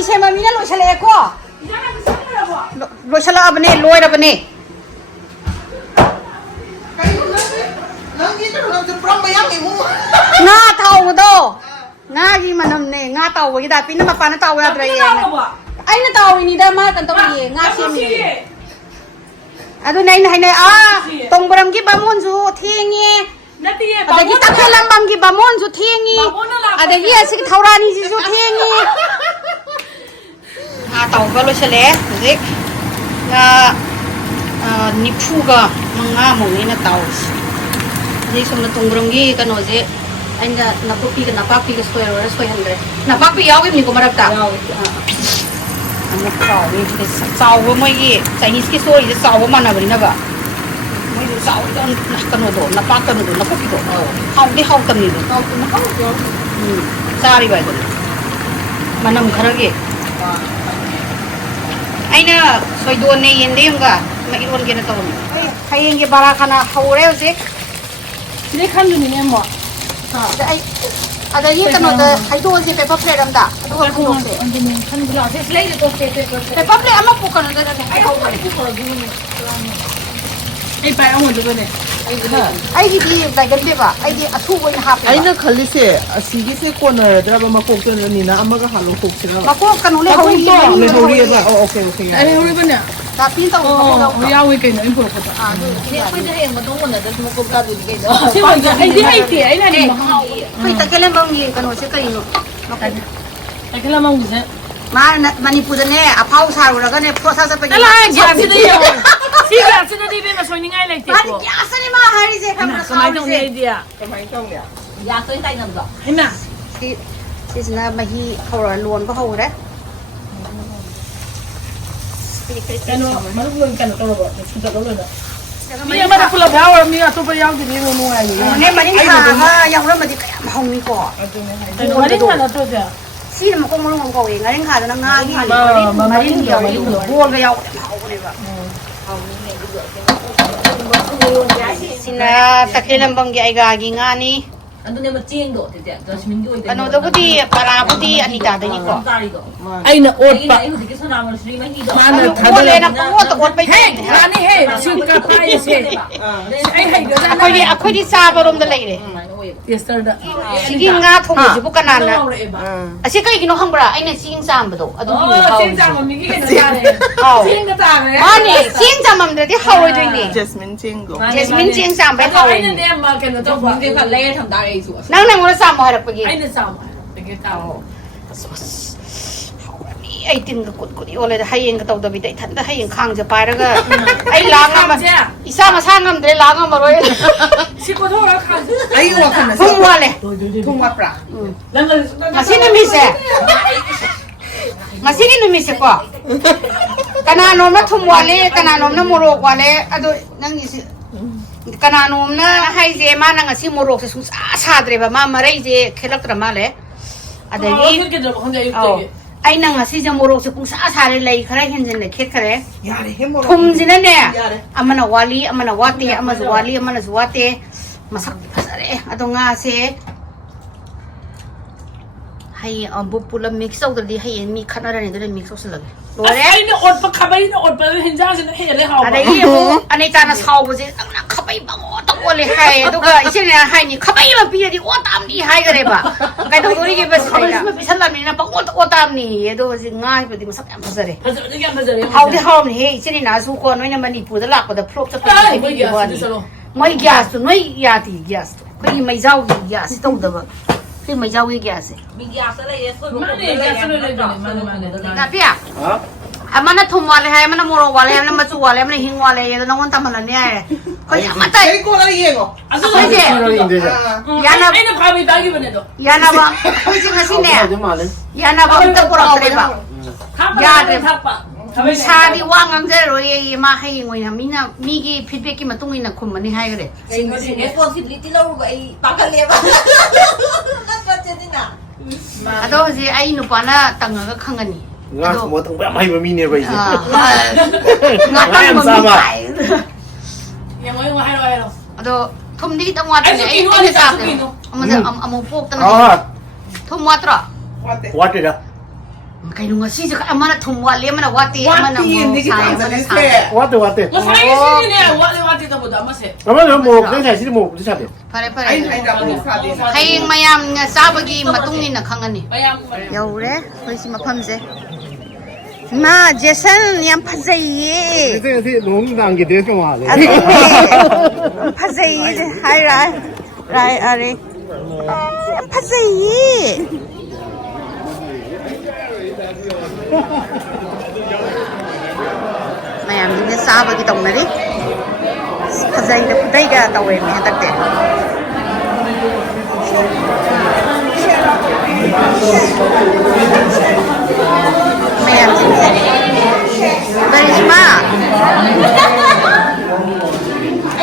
비세마미나 로샬레코 로샬라브네 로이라브네 nga tàu do nga gì mà nằm nè nga tàu vậy đã pin nó mà pan nó tàu vậy đấy anh nó tàu ini dah mah kan tàu gì nga sim ni aduh này này này à tông bram ki bamun su thiêng nghe ada kita kelam bam ki bamun su thiêng nghe ada gì asik thaurani ji su thiêng nghe nga tàu ba lo chale zik nga nipu ga nga mong ni na tàuนี่สมรภูมิตรงนี้กันหน่อยสิอันนี้นับปีกันนับปีกันสวยเลยสวยหันเลยนับปียาวก็มีก็มารับตาอันนี้เจ้านี่เจ้าว่าไม่กี่ใจนี้สวยจะเจ้าว่ามันอะไรนะบ่ไม่รู้เจ้าตอนนักกันโดนนับปากกันโดนนับปีโดนเขาที่เขากันนี่โดนซาลีไปเลยมันนำขนาดกี่ไอ้เนี่ยสวยโดนเนี่ยยันเดียมก็ไม่โดนกันนะตัวนี้ใครยังกี่บาราขนาดเขาเร็วสินี่ขั้นอยู่นี่หมดแต่ไอ้อะไรยี่กันหมดเลยไอ้ตัวสิไปปั๊บเลยดำด่าตัวคู่สิอันนี้ขั้นบุหรี่เสร็จเลยตัวเสร็จไปปั๊บเลยอามาปุ๊กกันเลยไอ้เขาไปปุ๊กกันเลยไอ้ไปเอาหมดเลยเนี่ยไอ้ที่ไปกันได้ป่ะไอ้ที่อาชูวันหับไอ้นั่นเขาลิเซ่สิ่งที่เซ่คนเนี่ยแต่ว่ามาคุกกันนี่นะอามาก็หาลูกคุกใช่ไหมมาคุกกันเลยเขาเรียกเลยเขาเรียกว่าโอเคไอ้เขาเรียกว่าเนี่ยแต่พี่ต้องเขาอยากวิ่งกันอินพุตเขาเนี่ยคุยจะเห็นมาต้องวันนั้นจะมาคุกกันดูดีกันใช่ไหมไอ้ที่ไอ้เตี๋ยไอ้นั่นคุยแต่แค่เล่นบางทีกันว่าจะกันอยู่แต่แค่เล่นบางทีมานี่พูดเนี่ยอาเผาชาแล้วก็เนี่ยพอชาจะไปอะไรอยากจะได้ยังที่อยากจะได้เป็นมาช่วยยังไงเลยที่กูอยากจะได้มาหาดิเจ้าทำสมัยตรงนี้ดีอ่ะสมัยตรงเนี้ยอยากจะได้นั่นก็เห็นไหมที่ฉันมาฮีเขาล้วนก็เขาได้แต่โน้มันล้วนกันตลอดชุดตลอดเลยมีอะไรมาพูดแล้วมีอะไรตัวอย่างที่นี่รู้ไหมเนี่ยมันนี่ค่ะยังเริ่มมาที่ห้องนี้ก่อนมันนี่ค่ะตัวเดียวซีมันก็มันของเขาเองงั้นค่ะจะนั่งง่ายมาดิ้นเดียวมาดิ้นบัวก็ยาวเขาเลยแบบสินะตะเคียนบางอย่างกากิงานี่อันนี้มันเจียงโดดเด็ดจะชิมด้วยอันนั้นพุทธิปลาพุทธิอันนี้ตาเด็กก็ไอ้เนี่ยอดปะมันทำอะไรนะพูดตะโกนไปเฮ้ยร้านนี้เฮ้ยชื่อกระเพาะเสียไอ้เฮ้ยคุยที่ซาบรมเดลัยเลยสิ่งงาทุ่งจะพูดกันนานนะอาชีพก็อีกน้องบราไอ้เนี่ยสิ่งจำบ่ดูอะดูนี่เขาสิ่งจำมันมีกี่ขนาดเลยสิ่งก็จำเลยอันนี้สิ่งจำมันเดี๋ยวที่เขาเลยด้วยนี่ Jasmine จริงจำไปเขาไอ้เนี่ยมากันนะต้องฟังที่เขาเล่ทำได้นั่งนั่งวันละ3 วันละปีไอ้เนี่ย3 วันเป็นกี่เท่าไอ้ตินก็กดอีโอเลยให้ยังก็ต้องดับไปได้ทันแต่ให้ยังค้างจะไปแล้วก็ไอ้ล้างอ่ะมันอีซ่ามาสร้างอ่ะมันได้ล้างอ่ะมาเลยสิขอโทษแล้วค่ะไอ้หัวขันทุ่งวัวเลยทุ่งวัวปลามาสินี่มีเสมาสินี่มีเสก่อกันนานมนะทุ่งวัวเลยกันนานมนะโมโรกวัวเลยอะดูนั่งยี่สิกันนมนะให้เจมานั่งสิโมโรกสุดชาดเลยแบบมาเรย์เจเคลักตระมาเลยอะไรนี่ไอ้นั่งสิจะโมโรกสุดชาเลยใครเห็นจังเลยคิดใครทุ่มสินั่นเนี่ยอามันวาลีอามันวาตีอามันสวาลีอามันสวาตีมาสักภาษาเลยอะตรงงั้นสิให้บุปผลมิกซ์เอาตัวดีให้มีขนาดนี้ตัวนี้มิกซ์เอาสิเลยตัวเนี้ยไอ้เนี่ยอดปะขับไอ้เนี่ยอดไปเห็นจ้าสินะเห็นเลยเขาอะไรยี่ห้ออันนี้จานเช้าบุษอันนั้นขับไปบังต้องอดเลยให้ตัวก็อีเช่นเนี่ยให้นี่ขับไปมาปีนี้อดตามนี่ให้กันเลยปะใครตัวนี้ก็เป็นขับไปมาปีฉันละนี่นะปะอดตามนี่ตัวสิง่ายไปดิมันสักอย่างภาษาเลยเขาที่เขาเนี่ยอีเช่นนี่นะสู้คนไม่เนี่ยมันนี่พูดหลักว่าแต่พรบจะเป็นไม่ดีกว่านี่ไม่แก่สุดไม่ยาตีแก่สุดก็ยังไม่เจ้าแก่สุดต้องเดาที่ไม่เจ้าแก่สุดมีแก่สุดเลยมันนี่แก่สุดเลยนะพี่อ่ะมันน่ะทุ่มวันเลยให้มันน่ะโมโรวันเลยมันมาจูวันเลยมันหิงวันเลยแล้วน้องวันทำมันเนี่ยเขาอยากมาแต่ก็อะไรยังอ่ะไม่ใช่ยานาไอ้เนี่ยพาไปตายกี่วันเนี่ยยานาบ้าคุยจริงสิเนี่ยยานาบ้ามันจะปวดอะไรบ้างยาเด็กชาดีว่างงั้นจะรวยมาให้ยังไงนะมีกี่ฟีดแบ็กกี่มาตุ้งอินนะคุณมันนี่ให้กันเลยสิ่งนี้พอสิลิติเราไอ้ปากกันเลยบ้างนั่นก็เจนี่นะอะโดสิไอ้หนูปานะตั้งก็ขังกันนี่งาหมดตั้งแบบไม่มีเนี่ยไปสิงาตั้งมันไม่ใช่ยังไม่ให้เราอะโดทุ่มดีตั้งวัดเนี่ยไอ้เนี่ยตั้งเนี่ยมันจะเอามาพวกตั้งทุ่มวัดหรอวัดเลยนะ Kay nung ngasi ka amana thumwali amana wati amana mo sai amana sai. Wate. Masay kasi niya, wati ta buda mase. Amana mo nang sai si mo di sabi. Pare. Haying mayam nga sabagi matungin na khangani. Yaure hoi si mafamse. Ma Jason yam phajai. Ite nong dang gi de ko ma le. Phajai hai rai are. Yam phajai. Mayam ni sabagi tongnari. Phajai da pudai ga tawe me hatakte. Mayam Barisma.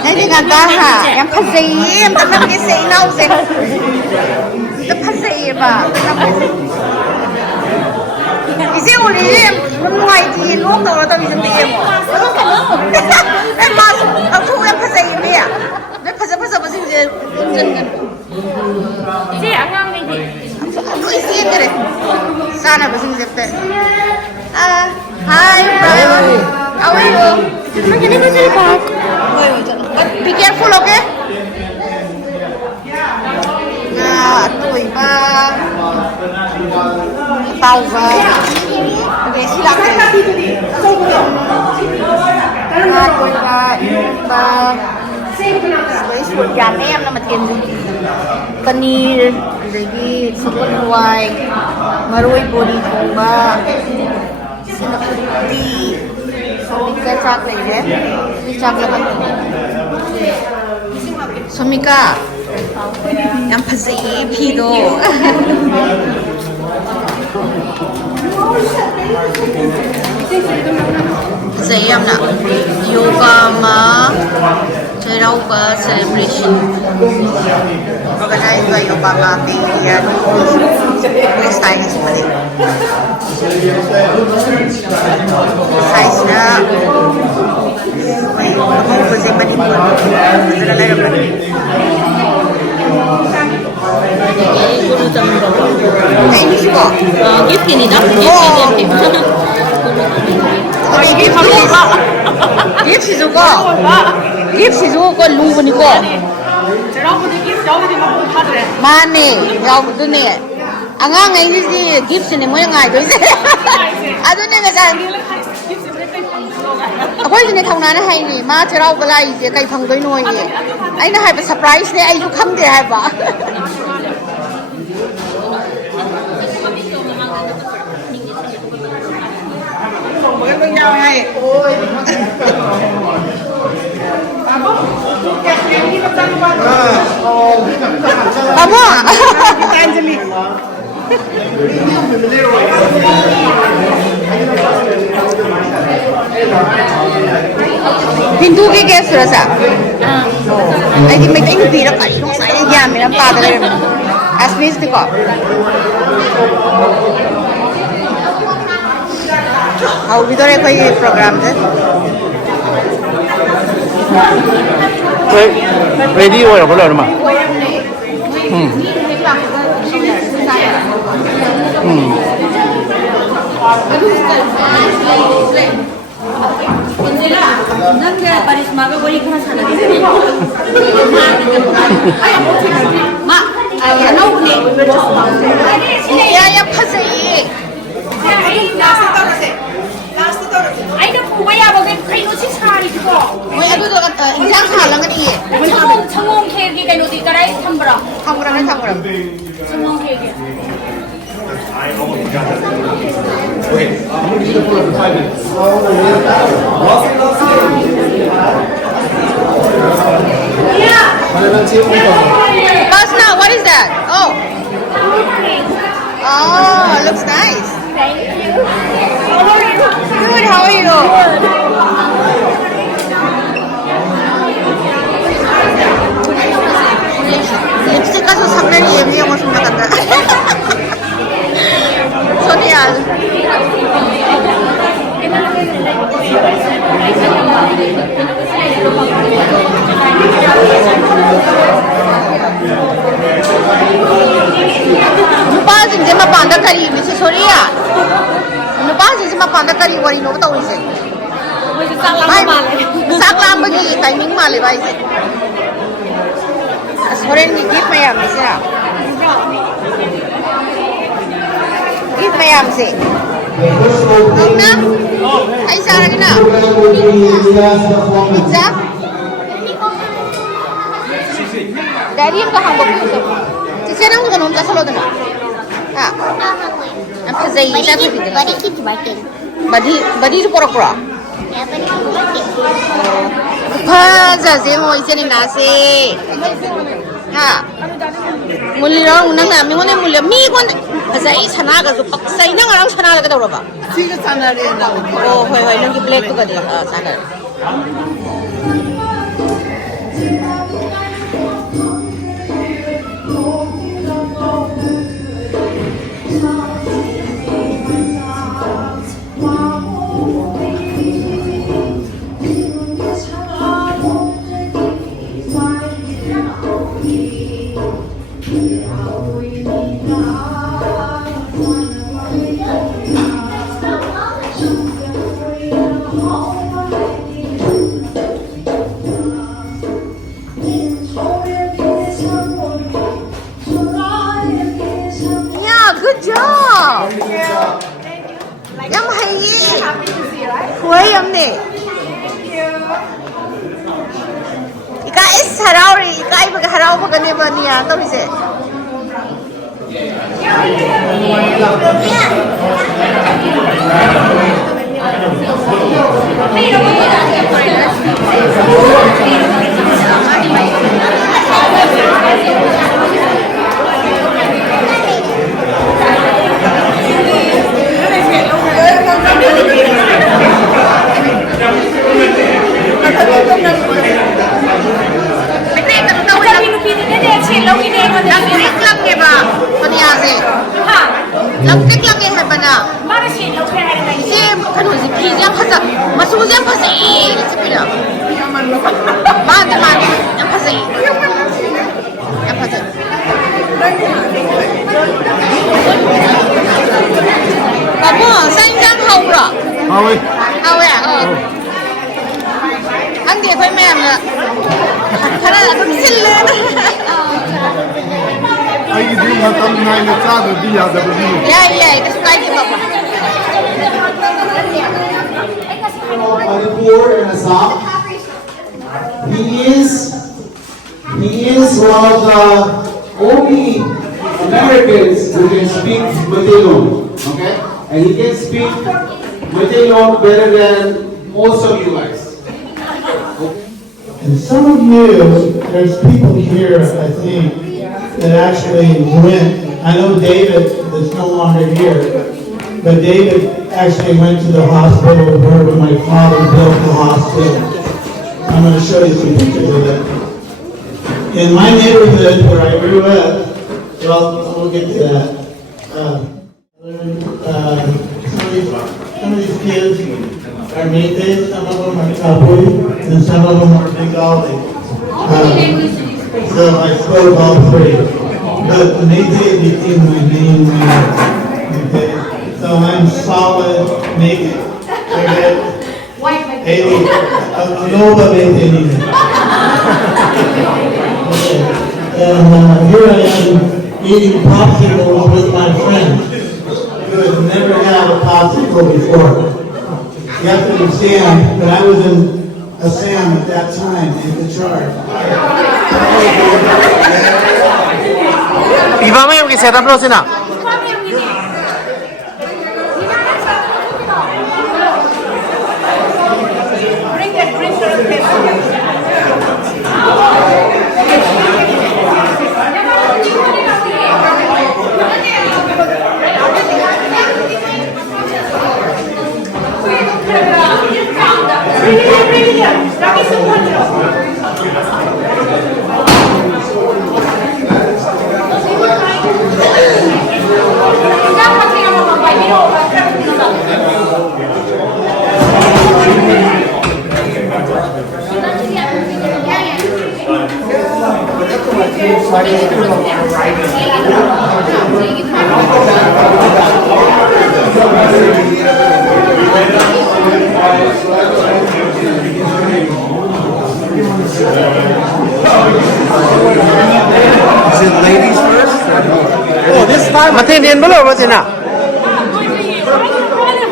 Nanti kata ha, yang pasai, yang tanam kese inau se. The pasai ba, tanam kese. Isi uli menuai di luar tu atau bisa dia mo. Mas, aku yang pasai ini ya. Dia pasai pasai je unjen kan. Isi angang ni. Aku isi deh. Sana pasai je. Hi, bro. How are you? Be careful, okay? Tuổi ba, tàu và để xí lạc này. Tuổi ba, với suốt dàn em là mà tiền gì? Paneer, lagi sukun huay, marui bodi thongba. Sinapuriti, Somika chak nahi hai, ini chak lagan. Somika, yang phasai phido. Phasai amna yoga ma Cheiraoba celebration organized by Obama BayArea next time is Monday. Size na may kasi manipur na lang Thank you po. Gift ni dah. Gift si Zuko. Gift si Zuko lupa ni ko. Mane, jauh tu ni. Angang ini si gift ni mo yang ay doy. Ado ni ngasan. Ako ini thong na hai ni ma Cheiraoba lai je kai phang doi noi ni. Ai na hai ba surprise ne ai ju kham de hai ba. Mới với nhau hay. Babo. Anjali. Hindu ke guest rasa. Ai di mai tai ni ra pai no sai ya me na pa da. Asmis ti ko. How vidore koi program je? Ready rồi có lời mà. Nungaikhre barisma ka bori khana sana di. Ma, ay ano ni? Ya phasai. Ai na pumaya ba kay kayo si Sari ko. Moi adu do exam sa lang ni. Changong khair ki kayo di karai thambra. Thamgram. Changong khair ki. Basna, what is that? Oh, looks nice. Thank you. Good, how are you? Lipstick kaso sakna ni yung mas maganda. Social. Nupa sing je mapanda kari mi si Soria. mapanda kari wari no tau ise sakla bagi timing male bai se soren ni gift mayam se na gift mayam se na ai sara kina pizza dari yang kahang bagus tu cici nang udah nom jasa lo tu na ha apa zai ita tu di Body kita makin. badi tu pura pura Ya, body kita makin. Paza sih mau isi ni nasi, ha. Mulia orang nang nami mana mulia mi kon, azai sana ka tu paksa ina orang sana ka tu apa? Sila sana rin na. Oh, hoi hoi, nang black tu ka dia sana. Good job. Yam hay. Huwag yam ni. Ika is haraw rin. Ika ay magharaw pa ganyan ba niya? Ito bise. Lamtik lang eh ba na? Sim, ano si pizza pasa, masuza pasa eh, sipila. Mati, yang pasa eh, yang pasa. Kamu, saya jangan haura. Hawi. Haura, ang dia kau main na, karena aku silen. Ay di matam na ina tsada biya da budi. Ya, itu suka dia bapa. On the poor in Assam. He is one of the only Americans who can speak Matayalon, okay? And he can speak Matayalon better than most of you guys. And some of you, there's people here, I think, that actually went. I know David is no longer here, but David actually went to the hospital where my father built the hospital. I'm going to show you some pictures of that. In my neighborhood where I grew up, well, we'll get to that. Some of these kids are Metis, some of them are Kapui, and some of them are Bengali. So I spoke all three. But Metis became my main language. Okay? So I'm solid Metis. Okay? Nova Metis. And here I am eating popsicles with my friends who had never had a popsicle before. You have to understand that I was in Assam at that time in the chart. Iba mo yung setup lo sina. Oh, this time. Mati niyan balo ba sina?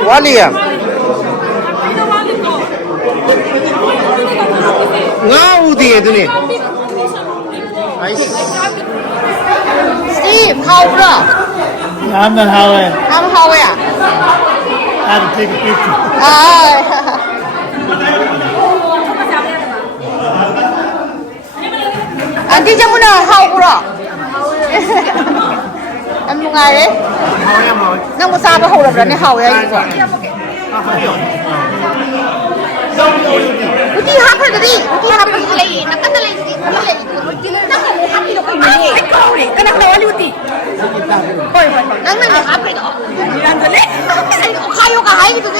Wali ya. Ngau di itu ni. Steve 好不了 I'm not Howard. 他们好呀 I had to take a picture. อันที่จะมุ่งหน้า好不了อันมึงไงเลยนั่งมาซาไป好了不然你好呀一个우리 하프들이 우리 하프들이 나간다래 나가 하피도 그만해 아이고 그나 나와리 우리 나는 하프도 이란들래 가요가 하이들이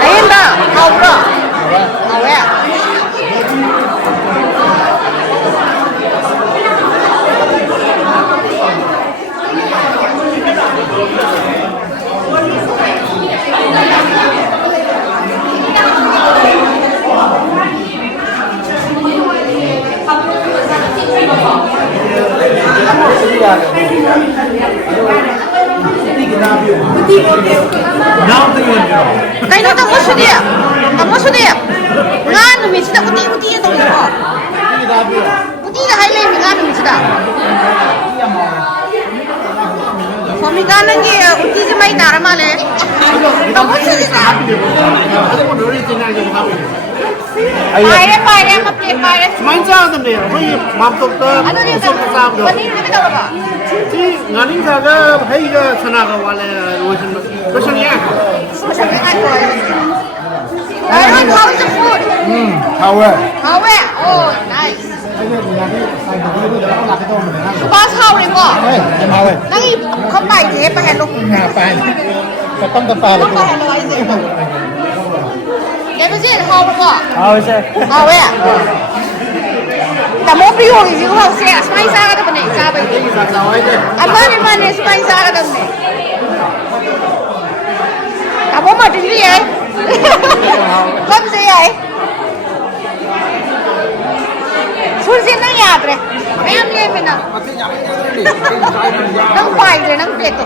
아인다 가오라 가오야 Kaya na tamo sudia. Nga no mi sida uti to ko. Uti na hai le mi nga no mi sida. Komi ga nang ge uti ji mai dara ma le. Tamo sudia. Pare ma play pare. Main sa adam ni. Hoy, mam tok ta. Ano ni Usok ta sa do. Pani ni ta ba? Ti nganing sa ga hai ga sana ga wala rojan. Rojan ya. How is the food? Howard. How well? Oh, nice. Subas how rin ko? Howard. Nang kapay je pa hello. Nga pa. Patong ta pa. Pa hello ay se. Kaya ba how ko? How is it? How well? Tamo piyo gi ko se asmai sa ka ta ne sa ba. Amane mane asmai sa ka ta ne. Tamo ma din ri ai. Kom se ai. Sursi nang yaad re. Mayam le me na. Nang pai re nang peto.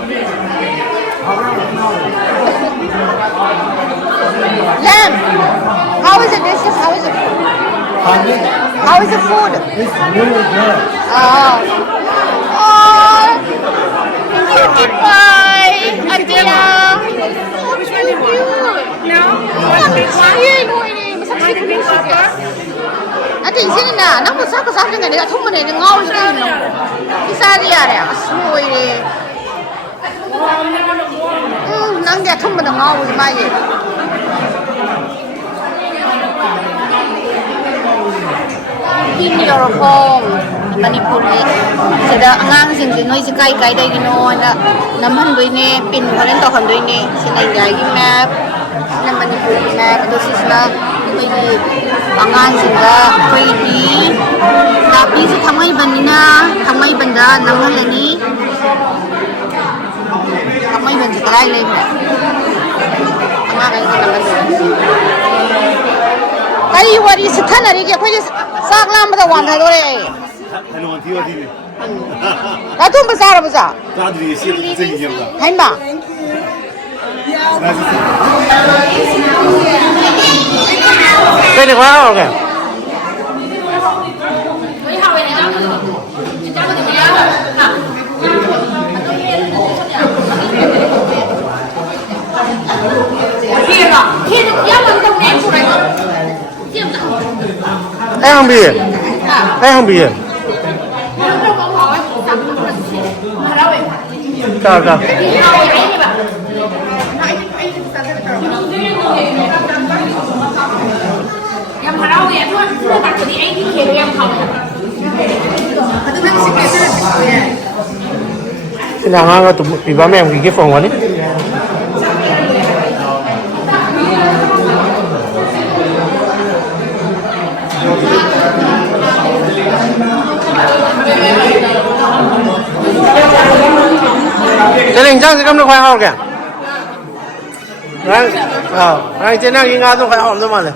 Lamb. How is it dishes? How is it? How is the food? It's really good. Oh. Oh. Cutie pie. Adia. So cute. No. No, ini masak sini sini. Nanti sini na, nang masak masak dengan dia thum mana dia ngau sini no. Bisa dia ya, semua ini. Nang dia thum mana ngau macam ni. Ini orang Manipur ni, seda angang sing noi sekai kai dai gino na namhan doi ne pin karen to kan doi ne sinai gai gi map na Manipur map do sisna koi ni angang sing ga koi ni tapi se thamai banina thamai banda namhan lani thamai ban sekai le me angang ai se namhan kai wari se thanari ge koi sak lam da wan tha do re Hello, Tio Tio. Ka tum besar besar. Kadri si sing yam da. Kain ba? Cái này quá rồi kìa. Em không bì. Em không bì. Chào chào. Em ở đâu vậy? Tôi đặt của đi anh thì kêu em không. Cái nào ngon tụi bị bám em cái phòng quán ấy. Cái này chắc sẽ cầm được khoai hao kìa. Right, then I got to all the money.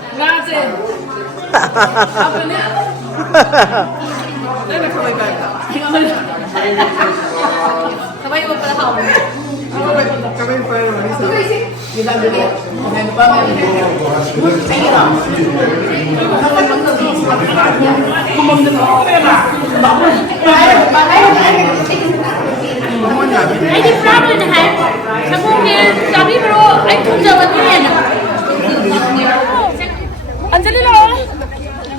Anh đi fra rồi này. Sao không nghe? Sao biết rồi? Anh không giờ vẫn nghe nè. Anh sẽ đi đâu?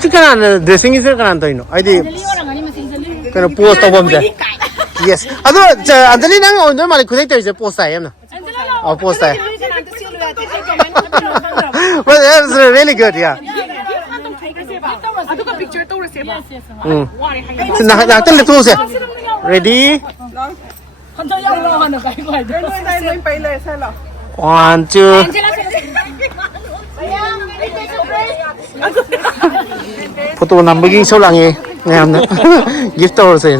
Chicken dressing is an Antoino. I did kind of post of them. Yes. Although Angelina on the money could take a post I am. Or post I. Well, that's really good, yeah. I took a picture to receive. Ready? 1, 2. Photo number số là nghe em nữa. Gift store rồi.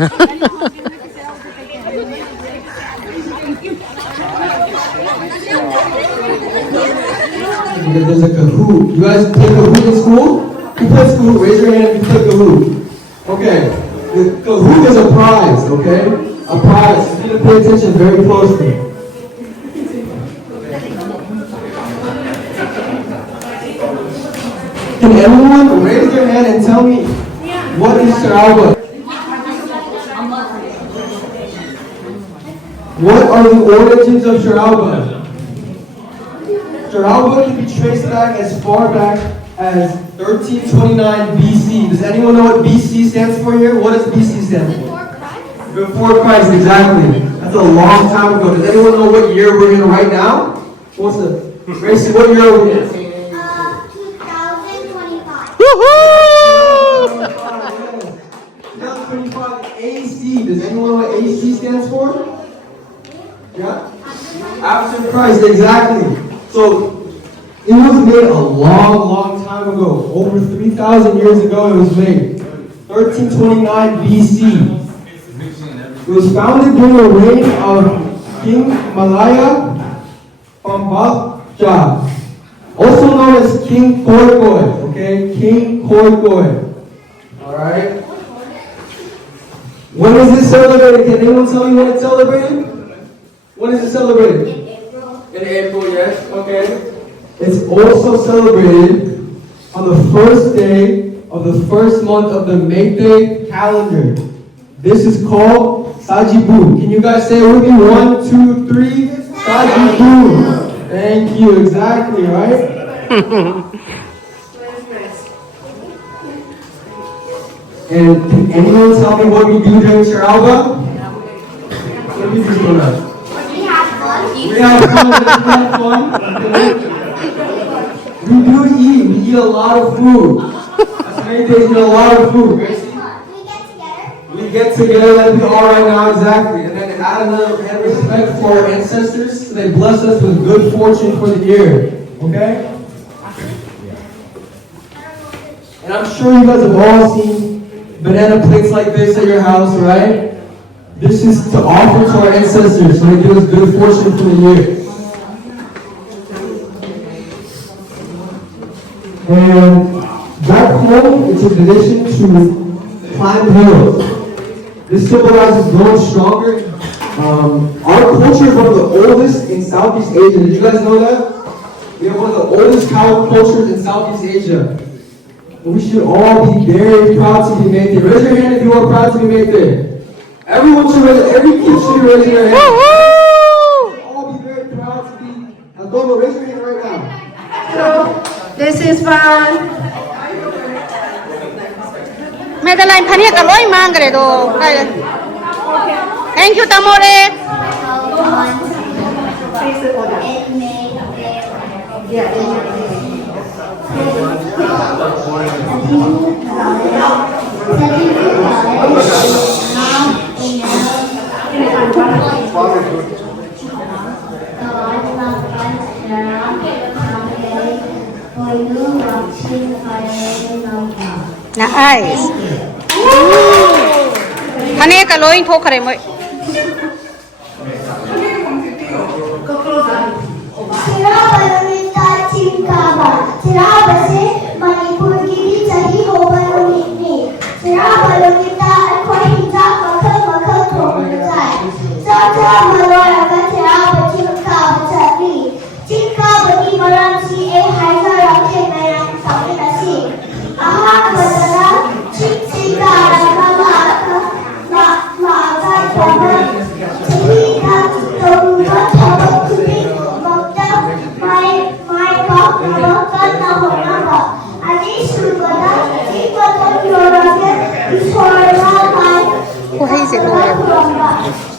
There's a Kahoot. You guys play Kahoot in school? Who plays Kahoot? Raise your hand if you play Kahoot. Okay. The Kahoot is a prize, okay? A prize. You need to pay attention very closely. Can everyone raise their hand and tell me what is Cheiraoba? What are the origins of Cheiraoba? Cheiraoba can be traced back as far back as 1329 BC. Does anyone know what BC stands for here? What does BC stand for? Before Christ, exactly. That's a long time ago. Does anyone know what year we're in right now? What's the Gracie, what year are we in? 2025. Woohoo! 2025 AC. Does anyone know what AC stands for? Yeah? After Christ, exactly. So, it was made a long time ago. Over 3,000 years ago it was made. 1329 BC. It was founded during the reign of King Malaya Pambaja, also known as King Korkoi, okay? King Korkoi. Alright? When is this celebrated? Can anyone tell me when it's celebrated? When is it celebrated? In April, yes. Okay. It's also celebrated on the first day of the first month of the Meitei calendar. This is called Sajibu. Can you guys say it with me? 1, 2, 3. Sajibu. Thank you. Exactly, right? And can anyone tell me what we do during Cheiraoba? What do we do for that? We have fun. We have fun. We do eat. We eat a lot of food. That's many days we eat a lot of food. We get together like we are right now, exactly. And then add another and respect for our ancestors. So they bless us with good fortune for the year. Okay? And I'm sure you guys have all seen banana plates like this at your house, right? This is to offer to our ancestors so they give us good fortune for the year. And back home, it's a tradition to climb hills. This symbolizes growing stronger. Our culture is one of the oldest in Southeast Asia. Did you guys know that? We have one of the oldest cow cultures in Southeast Asia. And we should all be very proud to be made there. Raise your hand if you are proud to be made there. Everyone should raise, every kid should be raising their hand. We should all be very proud to be. Now go, raise your hand right now. This is fun. Medalay phani ka loi mang kare do. Thank you Tamore. Nice. Phani ka loi thok khare moi. Cheiraoba ꯊꯕꯛ ꯀꯟꯅ ꯍꯣꯠꯅꯕ ꯑꯅꯤꯁꯨꯕꯗ ꯏꯪꯕꯇ ꯌꯧꯔꯒꯦ ꯏꯁꯣꯔꯅ ꯈꯨꯔꯨꯝꯕ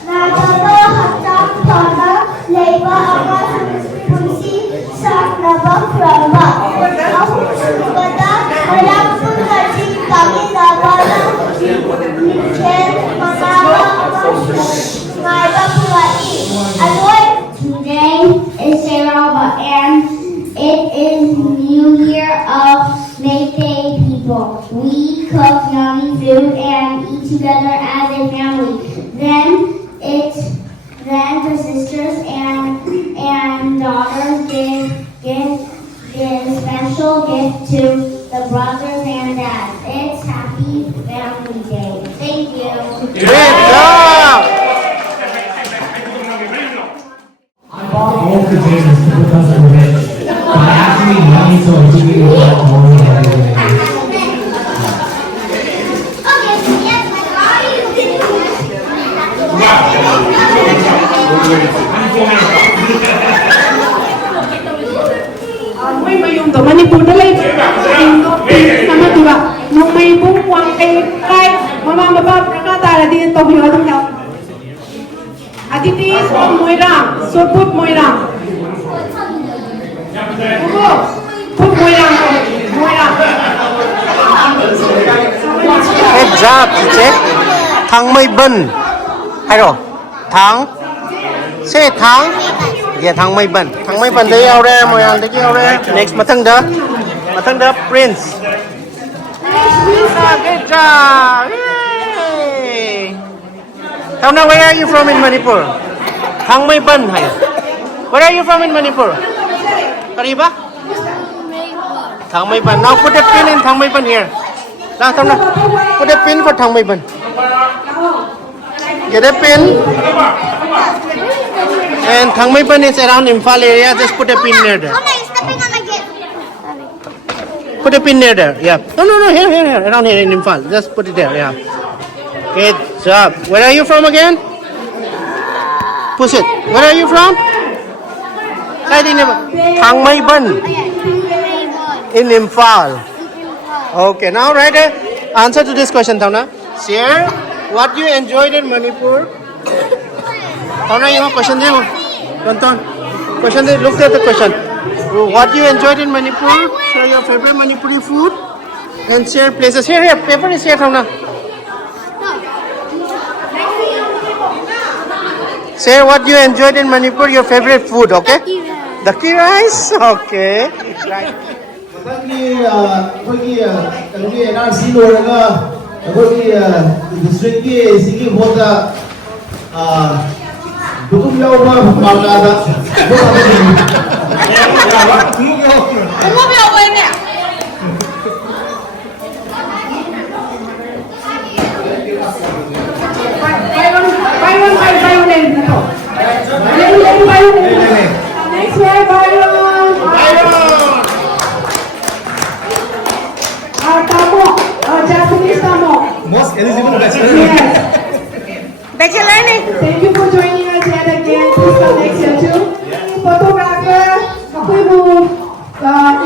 ꯅꯥꯗꯕ ꯍꯛꯆꯥꯡ ꯐꯅ ꯂꯩꯕ ꯑꯃꯁꯨꯡ ꯄꯨꯟꯁꯤ ꯁꯥꯡꯂꯕ ꯈꯨꯔꯨꯝꯕ ꯑꯍꯨꯝꯁꯨꯕꯗ ꯃꯌꯥꯝ ꯄꯨꯟꯅ ꯆꯤꯡ ꯀꯥꯃꯤꯟꯅꯕꯅ ꯃꯤꯡꯁꯦꯜ ꯃꯉꯥꯕ ꯑꯃꯁꯨꯡ ꯅꯨꯡꯉꯥꯏꯕ ꯄꯨꯔꯛꯏ ꯑꯗꯣꯏ. Today is Cheiraoba and it is New Year of Make Day people. We cook yummy food and eat together as a family. Then the sisters and daughters give special gift to the brothers and dads. It's Happy Family Day. Thank you. Great job! I bought all the containers to put us in the but actually money so I should be a lot more than I did. May mayung to Manipur lay sama tuwa nung may bungwang kay mama baba prakata din to biyo dong daw aditi moirang surput moirang ugo put moirang Good job, teacher. Thang may ban. Hello. Thang. Say thang. Yeah, thang may ban. Thang may ban đấy ao ra, mọi người đấy ao ra. Next, matang da, Prince. Good job. Yay. Now, where are you from in Manipur? Thang may ban hay. Where are you from in Manipur? Kariba? Thang may ban. Now put a pin in thang may ban here. Now, put a pin for thang may ban. Get a pin. And thang may ban is around Imphal area. Just put a pin near there. Put a pin near there. Yeah. No. Here. Around here in Imphal. Just put it there. Yeah. Good job. Where are you from again? Push it. Where are you from? Thang may ban. In Imphal. Okay. Now write an answer to this question, Thauna. Share what you enjoyed in Manipur. Thauna, you have a question there? Question there. Look at the question. What you enjoyed in Manipur? Share your favorite Manipuri food. And share places. Here. Paper is here, Thauna. Share what you enjoyed in Manipur, your favorite food, okay? Daki rice? Okay. Right. Next year, Tamo, Japanese Tamo. Most eligible bachelor. Yes. Thank you for joining us yet again. Please come next year too. Photographer, kapuibu,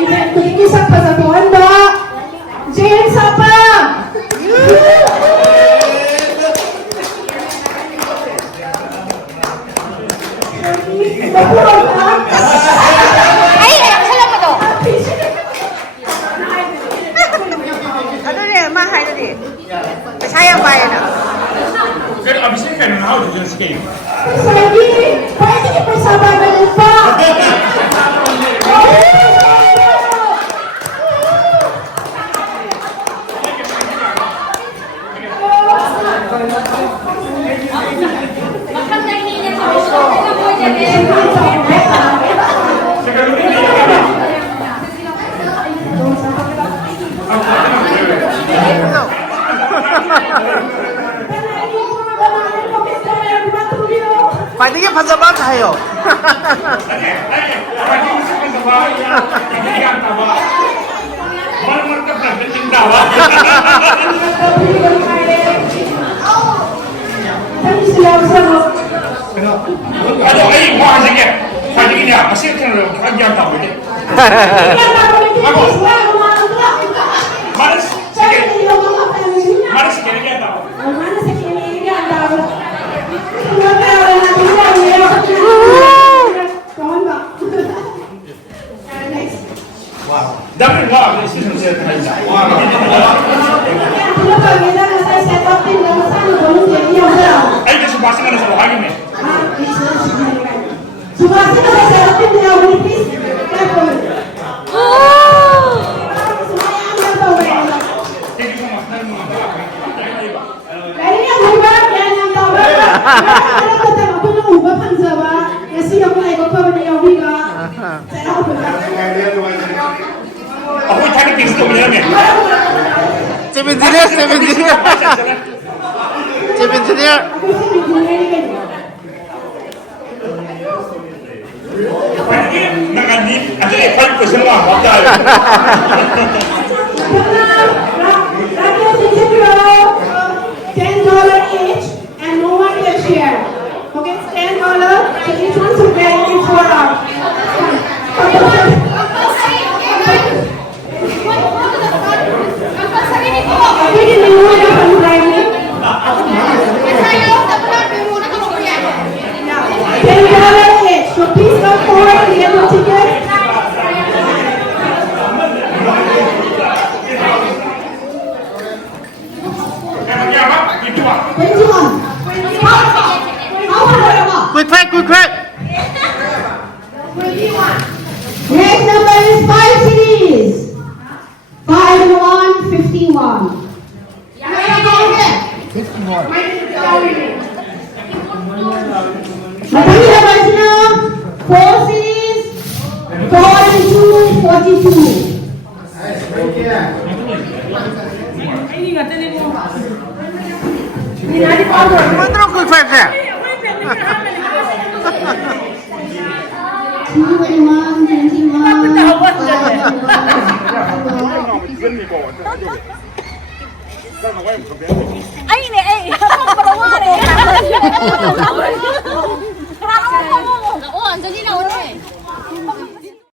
event kuningi sapa sa tuan ba? Jane Sapa. Pwede bersama lupa. Pwede pasabat tayo. Ano ay mo sige. Pwede niya kasi kan yang tahu ni. Dapat wah, ini sih saya kerja. Wah, ay itu subasi kan sama lagi nih. Subasi kan saya tim dia please. Ini yang berubah yang tahu. Kalau kita aku nak ubah panjaba, ya sih aku nak ikut apa ni aku juga. Saya aku Aku tadi kisah tu macam ni. Chief engineer. Nangani, ada lepas question lah, apa dah? $10 each, and no one can share. Okay, it's $10, so each one should pay only 4 hours. $10 each, so please come forward and get the ticket. Quick. Next number is 5 cities. 5 and 1, 51. Matangila Basina, 4 cities. 4 and 2, 42. Betul quick. 21, 21. Ay, ini